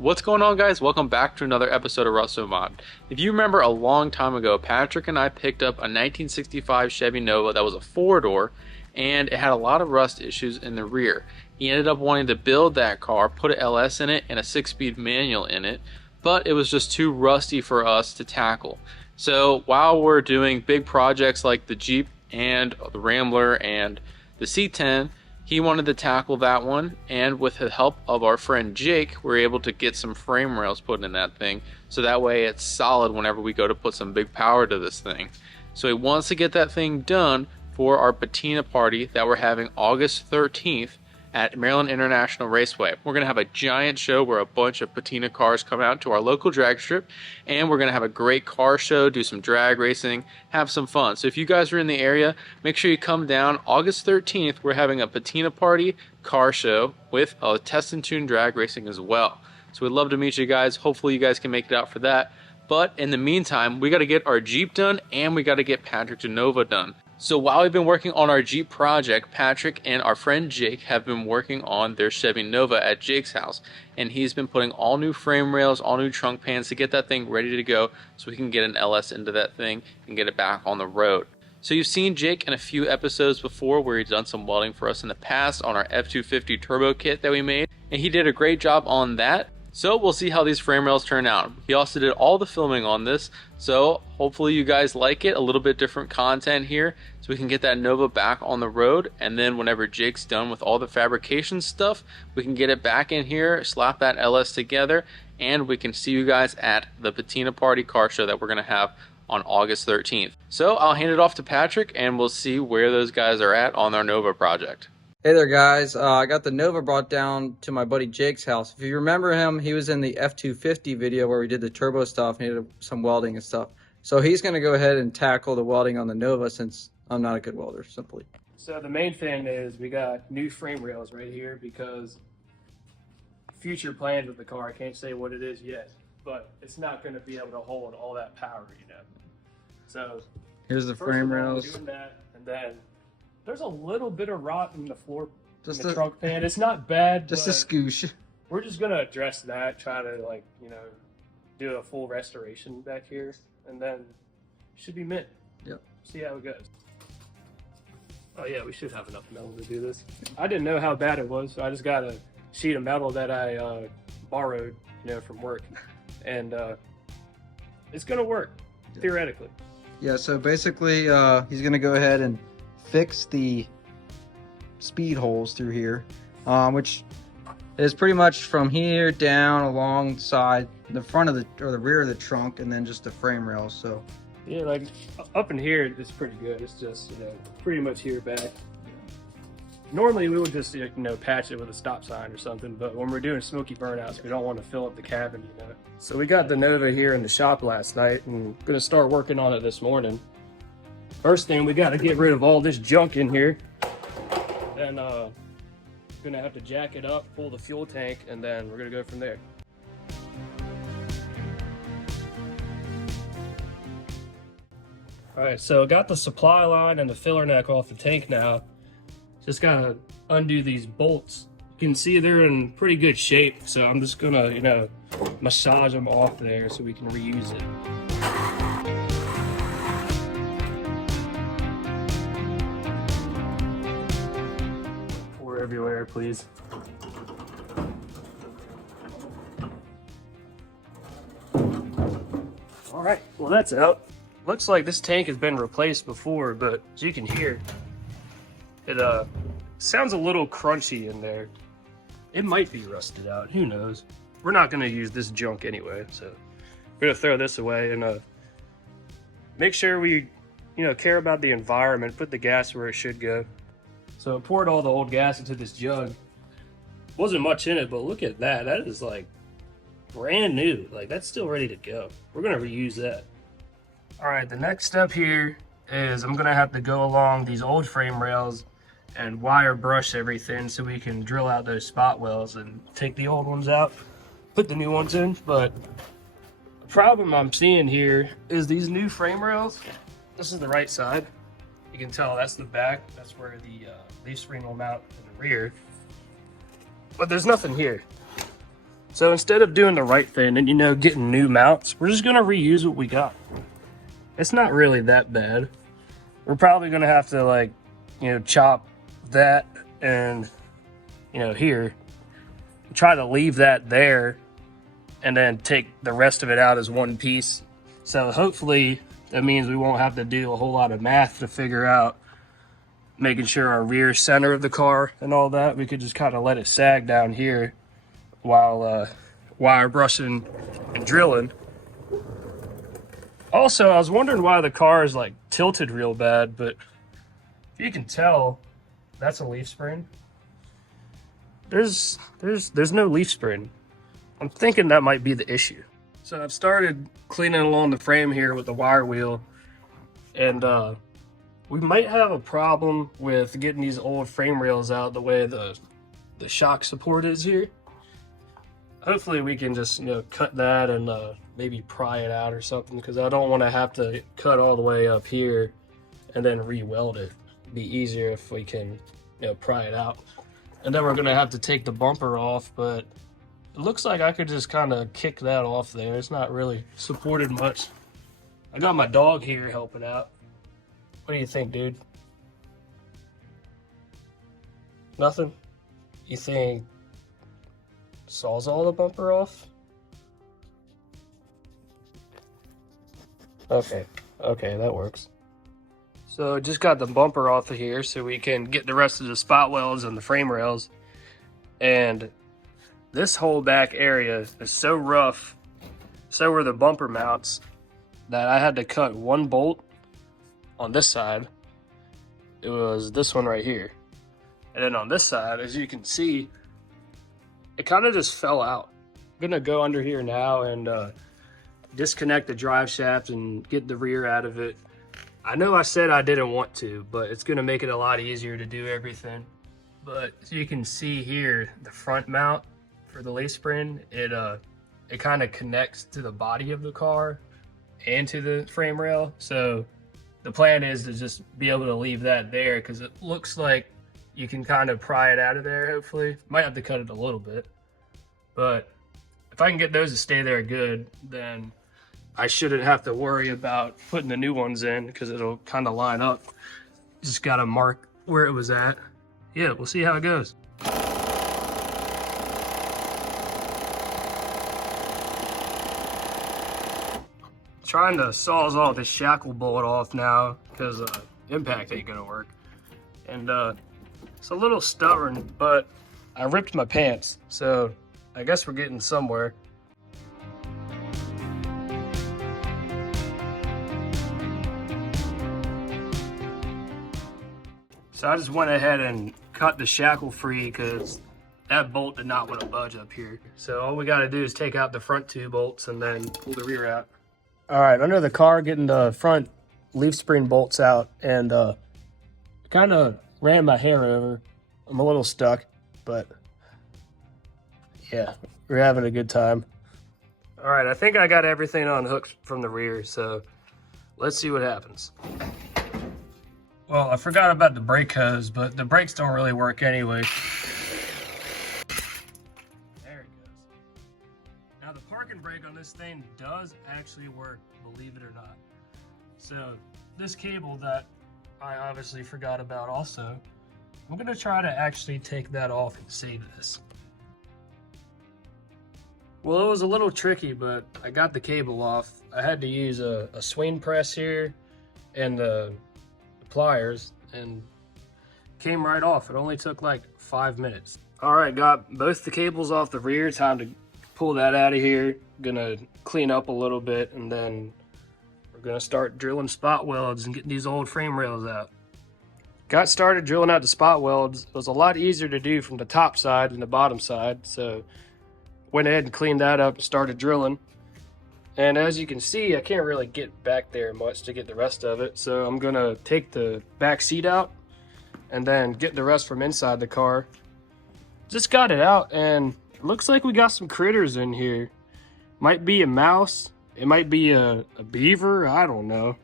What's going on, guys? Welcome back to another episode of Russo Mod. If you remember, a long time ago, Patrick and I picked up a 1965 Chevy Nova that was a four-door, and it had a lot of rust issues in the rear. He ended up wanting to build that car, put an LS in it and a 6-speed manual in it, but it was just too rusty for us to tackle. So while we're doing big projects like the Jeep and the Rambler and the C10, he wanted to tackle that one, and with the help of our friend Jake, we're able to get some frame rails put in that thing, so that way it's solid whenever we go to put some big power to this thing. So he wants to get that thing done for our Patina Party that we're having August 13th at Maryland International Raceway. We're going to have a giant show where a bunch of patina cars come out to our local drag strip, and we're going to have a great car show, do some drag racing, have some fun. So if you guys are in the area, make sure you come down. August 13th, we're having a Patina Party Car Show with a test and tune drag racing as well. So we'd love to meet you guys. Hopefully you guys can make it out for that. But in the meantime, we got to get our Jeep done, and we got to get Patrick Nova done. So while we've been working on our Jeep project, Patrick and our friend Jake have been working on their Chevy Nova at Jake's house. And he's been putting all new frame rails, all new trunk pans to get that thing ready to go so we can get an LS into that thing and get it back on the road. So you've seen Jake in a few episodes before where he's done some welding for us in the past on our F250 turbo kit that we made. And he did a great job on that. So we'll see how these frame rails turn out. He also did all the filming on this, so hopefully you guys like it. A little bit different content here, so we can get that Nova back on the road, and then whenever Jake's done with all the fabrication stuff, we can get it back in here, slap that LS together, and we can see you guys at the Patina Party Car Show that we're going to have on August 13th. So I'll hand it off to Patrick, and we'll see where those guys are at on their Nova project. Hey there, guys. I got the Nova brought down to my buddy Jake's house. If you remember him, he was in the F250 video where we did the turbo stuff and he did some welding and stuff. So he's going to go ahead and tackle the welding on the Nova since I'm not a good welder, simply. So the main thing is we got new frame rails right here because future plans with the car, I can't say what it is yet, but it's not going to be able to hold all that power, you know. So here's the frame rails. Doing that, and then there's a little bit of rot in the floor, just in the trunk pan. It's not bad. Just a scoosh. We're just gonna address that. Try to do a full restoration back here, and then it should be mint. Yep. See how it goes. Oh yeah, we should have enough metal to do this. I didn't know how bad it was, so I just got a sheet of metal that I borrowed, from work, and it's gonna work theoretically. Yeah. So basically, he's gonna go ahead and fix the speed holes through here, which is pretty much from here down alongside the front of the rear of the trunk, and then just the frame rails. So yeah, like up in here it's pretty good. It's just pretty much here back. Normally we would just patch it with a stop sign or something, but when we're doing smoky burnouts, we don't want to fill up the cabin. So we got the Nova here in the shop last night and gonna start working on it this morning. First thing, we got to get rid of all this junk in here, and gonna have to jack it up, pull the fuel tank, and then we're gonna go from there. All right, so I got the supply line and the filler neck off the tank now. Just gotta undo these bolts. You can see they're in pretty good shape, so I'm just gonna massage them off there so we can reuse it. Everywhere, please. All right, well that's out. Looks like this tank has been replaced before, but as you can hear, it sounds a little crunchy in there. It might be rusted out, who knows. We're not gonna use this junk anyway, so we're gonna throw this away and make sure we care about the environment, put the gas where it should go. So I poured all the old gas into this jug. Wasn't much in it, but look at that. That is like brand new. Like that's still ready to go. We're gonna reuse that. All right, the next step here is I'm gonna have to go along these old frame rails and wire brush everything so we can drill out those spot wells and take the old ones out, put the new ones in. But the problem I'm seeing here is these new frame rails. This is the right side. You can tell that's the back. That's where the leaf spring will mount in the rear. But there's nothing here. So instead of doing the right thing and, you know, getting new mounts, we're just gonna reuse what we got. It's not really that bad. We're probably gonna have to, like, you know, chop that and, you know, here, try to leave that there, and then take the rest of it out as one piece. So hopefully that means we won't have to do a whole lot of math to figure out making sure our rear center of the car and all that. We could just kind of let it sag down here while wire brushing and drilling. Also, I was wondering why the car is like tilted real bad, but if you can tell, that's a leaf spring. There's no leaf spring. I'm thinking that might be the issue. So I've started cleaning along the frame here with the wire wheel, and we might have a problem with getting these old frame rails out the way the shock support is here. Hopefully we can just, you know, cut that and maybe pry it out or something, because I don't want to have to cut all the way up here and then re-weld it. It'd be easier if we can, you know, pry it out. And then we're gonna have to take the bumper off, but it looks like I could just kind of kick that off there. It's not really supported much. I got my dog here helping out. What do you think, dude? Nothing? You think Sawzall the bumper off? Okay, that works. So just got the bumper off of here so we can get the rest of the spot welds and the frame rails. And this whole back area is so rough, so were the bumper mounts, that I had to cut one bolt on this side. It was this one right here. And then on this side, as you can see, it kind of just fell out. I'm gonna go under here now and disconnect the drive shaft and get the rear out of it. I know I said I didn't want to, but it's gonna make it a lot easier to do everything. But as you can see here, the front mount for the leaf spring, it kind of connects to the body of the car and to the frame rail. So the plan is to just be able to leave that there, because it looks like you can kind of pry it out of there, hopefully. Might have to cut it a little bit. But if I can get those to stay there good, then I shouldn't have to worry about putting the new ones in, because it'll kind of line up. Just got to mark where it was at. Yeah, we'll see how it goes. Trying to Sawzall this shackle bolt off now, because impact ain't gonna work. And it's a little stubborn, but I ripped my pants, so I guess we're getting somewhere. So I just went ahead and cut the shackle free, because that bolt did not want to budge up here. So all we got to do is take out the front two bolts and then pull the rear out. All right, under the car, getting the front leaf spring bolts out, and kind of ran my hair over. I'm a little stuck, but yeah, we're having a good time. All right, I think I got everything unhooked from the rear, so let's see what happens. Well, I forgot about the brake hose, but the brakes don't really work anyway. There it goes. Now the parking brake on this thing does actually work, believe it or not. So this cable that I obviously forgot about also, I'm gonna try to actually take that off and save this. Well, it was a little tricky, but I got the cable off. I had to use a swing press here and the pliers, and came right off. It only took like 5 minutes. All right, got both the cables off the rear. Time to pull that out of here. Gonna clean up a little bit, and then we're gonna start drilling spot welds and getting these old frame rails out. Got started drilling out the spot welds. It was a lot easier to do from the top side than the bottom side, so went ahead and cleaned that up and started drilling. And as you can see, I can't really get back there much to get the rest of it, so I'm gonna take the back seat out and then get the rest from inside the car. Just got it out, and it looks like we got some critters in here. Might be a mouse, it might be a beaver, I don't know.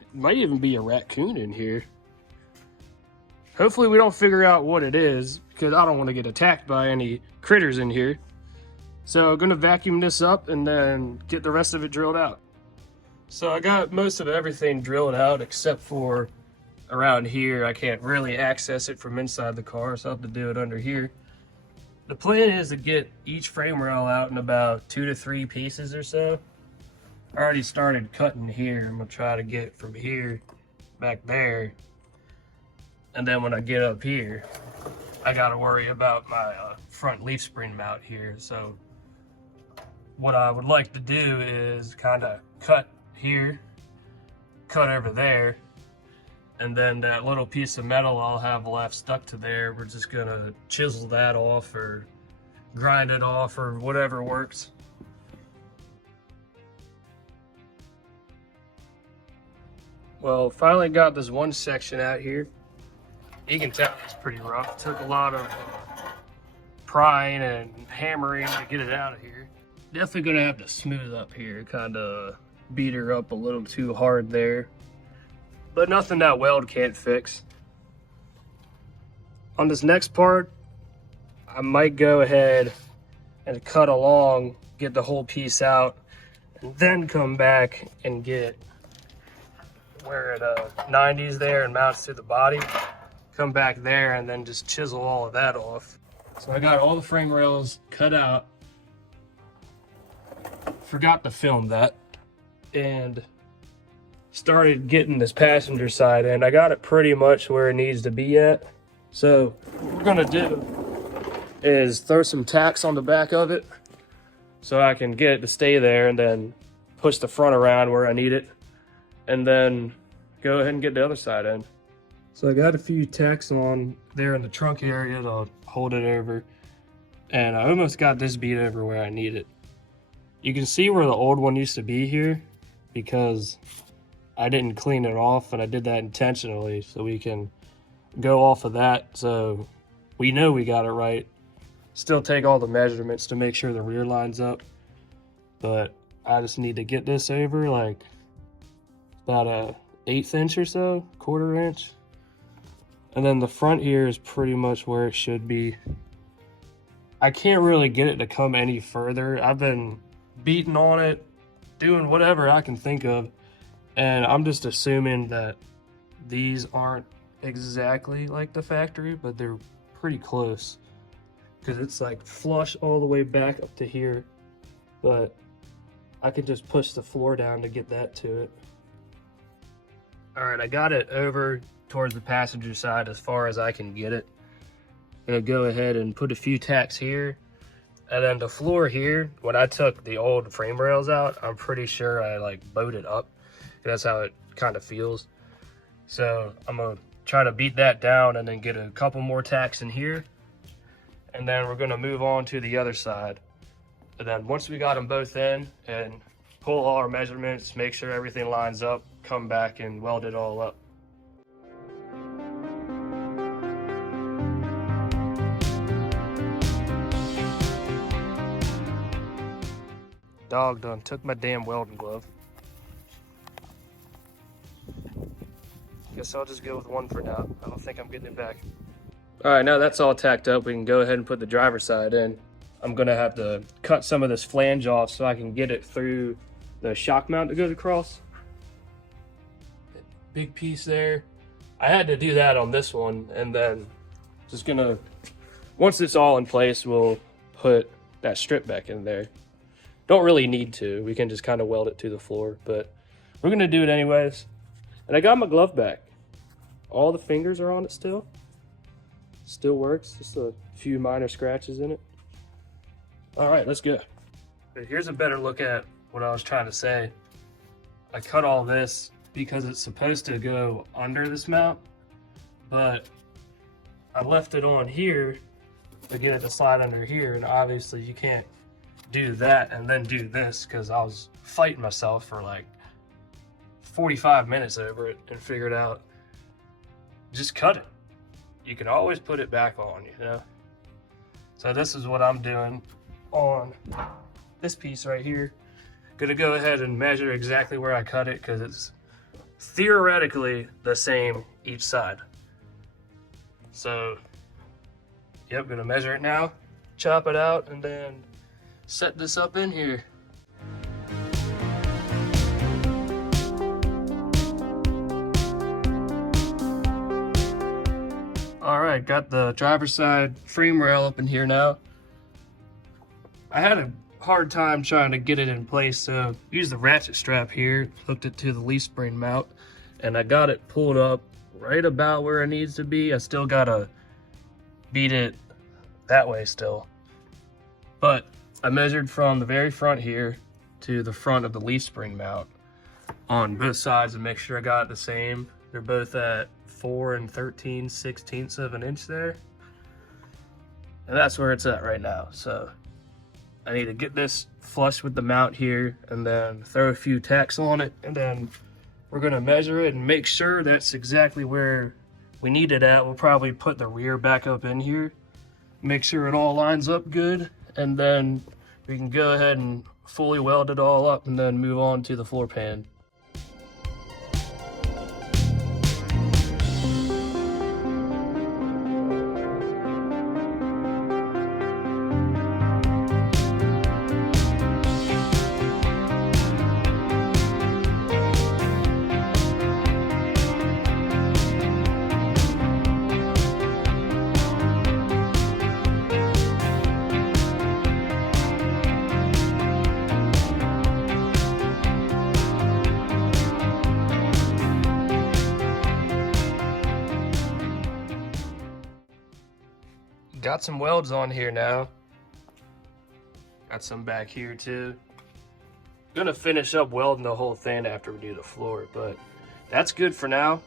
It might even be a raccoon in here. Hopefully we don't figure out what it is, because I don't want to get attacked by any critters in here. So I'm gonna vacuum this up and then get the rest of it drilled out. So I got most of everything drilled out except for around here. I can't really access it from inside the car, so I'll have to do it under here. The plan is to get each frame rail out in about 2 to 3 pieces or so. I already started cutting here. I'm gonna try to get from here back there. And then when I get up here, I gotta worry about my front leaf spring mount here. So what I would like to do is kind of cut here, cut over there, and then that little piece of metal I'll have left stuck to there, we're just gonna chisel that off or grind it off or whatever works. Well, finally got this one section out here. You can tell it's pretty rough. It took a lot of prying and hammering to get it out of here. Definitely gonna have to smooth up here, kind of beat her up a little too hard there. But nothing that weld can't fix. On this next part, I might go ahead and cut along, get the whole piece out, and then come back and get where it 90s there and mounts to the body. Come back there and then just chisel all of that off. So I got all the frame rails cut out. Forgot to film that. And started getting this passenger side in. I got it pretty much where it needs to be at. So what we're gonna do is throw some tacks on the back of it so I can get it to stay there, and then push the front around where I need it, and then go ahead and get the other side in. So I got a few tacks on there in the trunk area to hold it over, and I almost got this beat over where I need it. You can see where the old one used to be here because I didn't clean it off, and I did that intentionally so we can go off of that so we know we got it right. Still take all the measurements to make sure the rear lines up, but I just need to get this over like about a 1/8 inch or so, 1/4 inch. And then the front here is pretty much where it should be. I can't really get it to come any further. I've been beating on it, doing whatever I can think of, and I'm just assuming that these aren't exactly like the factory, but they're pretty close because it's like flush all the way back up to here, but I can just push the floor down to get that to it. All right, I got it over towards the passenger side as far as I can get it. I'm gonna go ahead and put a few tacks here, and then the floor here, when I took the old frame rails out, I'm pretty sure I like bowed it up. That's how it kind of feels. So I'm gonna try to beat that down and then get a couple more tacks in here, and then we're gonna move on to the other side. And then once we got them both in and pull all our measurements, make sure everything lines up, come back and weld it all up. Dog done took my damn welding glove. Guess I'll just go with one for now. I don't think I'm getting it back. All right, now that's all tacked up, we can go ahead and put the driver's side in. I'm gonna have to cut some of this flange off so I can get it through the shock mount that goes across. Big piece there. I had to do that on this one, and then just gonna, once it's all in place, we'll put that strip back in there. Don't really need to, we can just kind of weld it to the floor, but we're gonna do it anyways. And I got my glove back. All the fingers are on it still. Still works, just a few minor scratches in it. All right, let's go. Here's a better look at what I was trying to say. I cut all this because it's supposed to go under this mount, but I left it on here to get it to slide under here, and obviously you can't do that and then do this because I was fighting myself for like 45 minutes over it and figured out just cut it. You can always put it back on, you know? So this is what I'm doing on this piece right here. Gonna go ahead and measure exactly where I cut it because it's theoretically the same each side. So, yep, gonna measure it now, chop it out, and then set this up in here. Alright, got the driver's side frame rail up in here now. I had a hard time trying to get it in place, so used the ratchet strap here, hooked it to the leaf spring mount, and I got it pulled up right about where it needs to be. I still gotta beat it that way still. But I measured from the very front here to the front of the leaf spring mount on both sides to make sure I got it the same. They're both at 4 13/16 of an inch there. And that's where it's at right now. So I need to get this flush with the mount here and then throw a few tacks on it, and then we're gonna measure it and make sure that's exactly where we need it at. We'll probably put the rear back up in here, make sure it all lines up good, and then we can go ahead and fully weld it all up and then move on to the floor pan. Got some welds on here now. Got some back here too. Gonna finish up welding the whole thing after we do the floor, but that's good for now.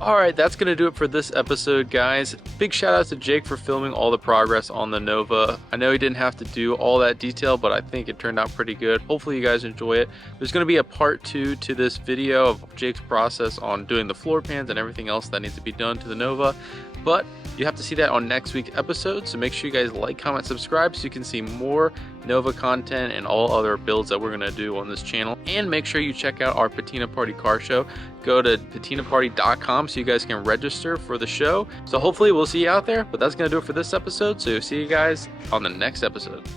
Alright, that's going to do it for this episode, guys. Big shout out to Jake for filming all the progress on the Nova. I know he didn't have to do all that detail, but I think it turned out pretty good. Hopefully you guys enjoy it. There's going to be a part 2 to this video of Jake's process on doing the floor pans and everything else that needs to be done to the Nova. But you have to see that on next week's episode, so make sure you guys like, comment, subscribe so you can see more Nova content and all other builds that we're going to do on this channel. And make sure you check out our Patina Party Car Show. Go to patinaparty.com so you guys can register for the show. So hopefully we'll see you out there, but that's going to do it for this episode, so see you guys on the next episode.